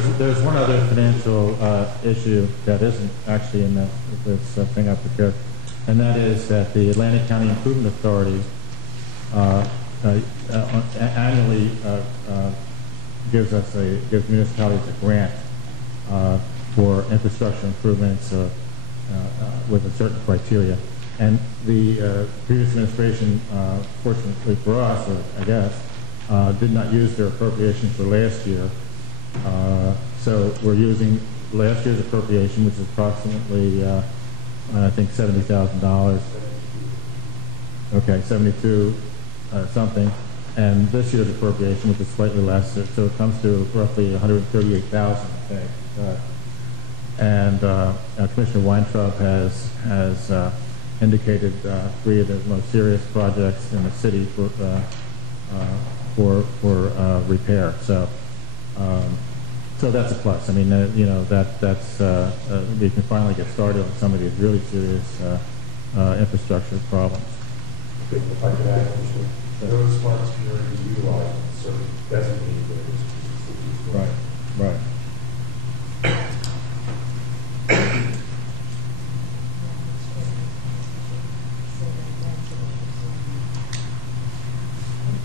there's one other financial issue that isn't actually in this thing I prepared, and that is that the Atlantic County Improvement Authority annually gives municipalities a grant for infrastructure improvements with a certain criteria. And the previous administration, fortunately for us, I guess, did not use their appropriation for last year. So we're using last year's appropriation, which is approximately, I think, $70,000. Okay, 72 something. And this year's appropriation, which is slightly less, so it comes to roughly 138,000, I think. And Commissioner Weintraub has indicated 3 of the most serious projects in the city for repair. So that's a plus. I mean, that's we can finally get started on some of these really serious infrastructure problems. If I could add, those funds can already be utilized in certain designated areas. Right.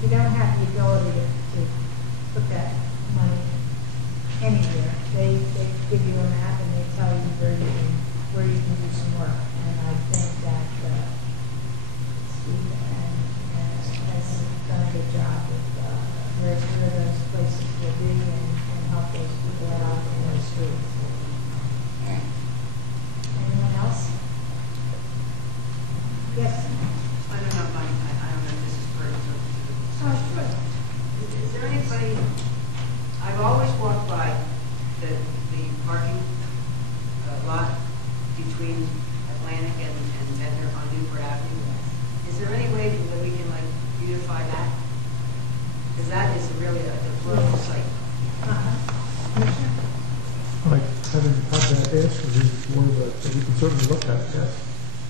You don't have the ability to put that money anywhere. They give you a map and they tell you where you can do some work. And I think that Steve has done a good job with where those places will be and help those people out in those streets. Anyone else? Yes. I don't know if this is pertinent. Oh, sure. Is there anybody, I've always walked by the parking lot between Atlantic and Ventnor on Newport Avenue. Is there any way that we can beautify that? Because that is really a deplorable site. I haven't had that asked of you before, but we can certainly look at it, yes.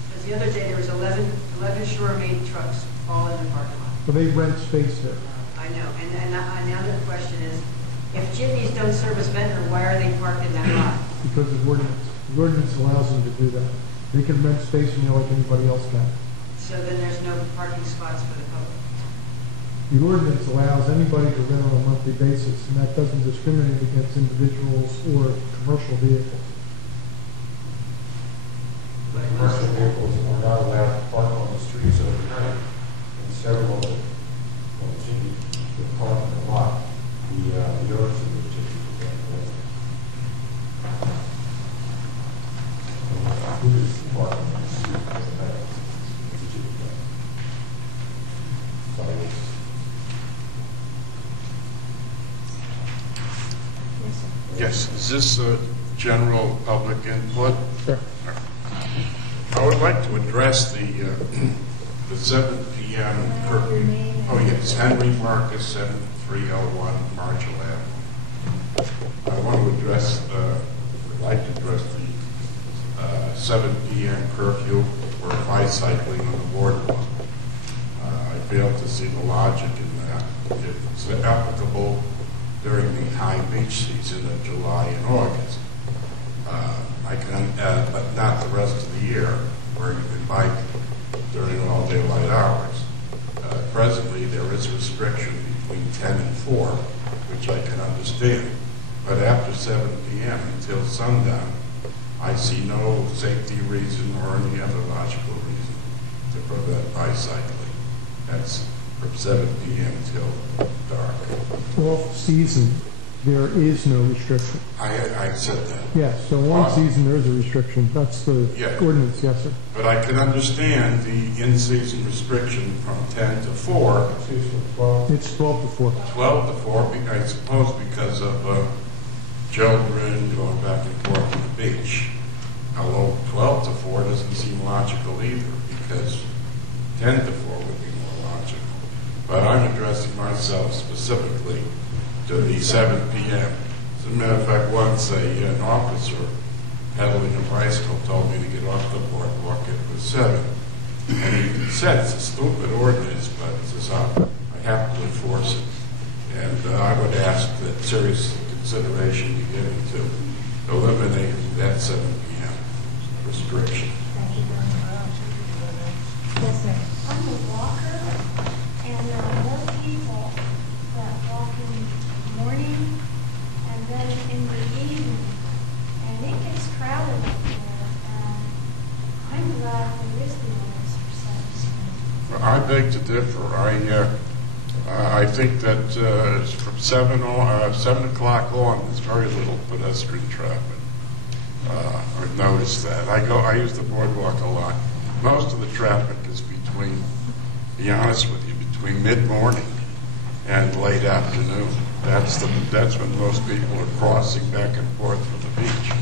Because the other day there was 11 Shore-made trucks all in the parking lot. But they rent space there. I know, and now the question is, if Jimny's don't service Ventnor, why are they parked in that lot? Because of ordinance. The ordinance allows them to do that. They can rent space, like anybody else can. So then there's no parking spots for the public. The ordinance allows anybody to rent on a monthly basis, and that doesn't discriminate against individuals or commercial vehicles. But commercial vehicles are not allowed to park on the streets overnight. And several of them continue to park in the lot. The owners of the particular who is parking on the street overnight? Yes, is this general public input? Sure. I would like to address the 7 p.m. curfew. Oh yes, Henry Marcus, 7301 Marshall Avenue. I want to address, would like to address the 7 p.m. curfew for bicycling on the boardwalk. I fail to see the logic in that. If it's applicable during the high beach season of July and August. But not the rest of the year, where you can bike during all daylight hours. Presently, there is a restriction between 10 and 4, which I can understand. But after 7 p.m. until sundown, I see no safety reason or any other logical reason to prevent bicycling. That's from 7 p.m. till dark. Off-season, there is no restriction. I said that. Yes, so on-season there is a restriction. That's the ordinance, yes, sir. But I can understand the in-season restriction from 10 to 4. It's 12 to 4. 12 to 4, I suppose because of children going back and forth to the beach. Although 12 to 4 doesn't seem logical either, because 10 to 4 would be more logical. But I'm addressing myself specifically to the 7 p.m. As a matter of fact, once an officer pedaling a bicycle told me to get off the boardwalk. It was 7. And he said it's a stupid ordinance, but he says, I have to enforce it. And I would ask that serious consideration beginning to eliminate that 7 p.m. restriction. Thank you very much. Yes, sir. I'm a walker, and there are more people that walk in the morning and then in the evening, and it gets crowded up there, and I'm glad there is the ordinance for 7 p.m. I beg to differ. I think that from 7 o'clock on, there's very little pedestrian traffic. I've noticed that. I use the boardwalk a lot. Most of the traffic is between, to be honest with you, between mid-morning and late afternoon. That's when most people are crossing back and forth from the beach.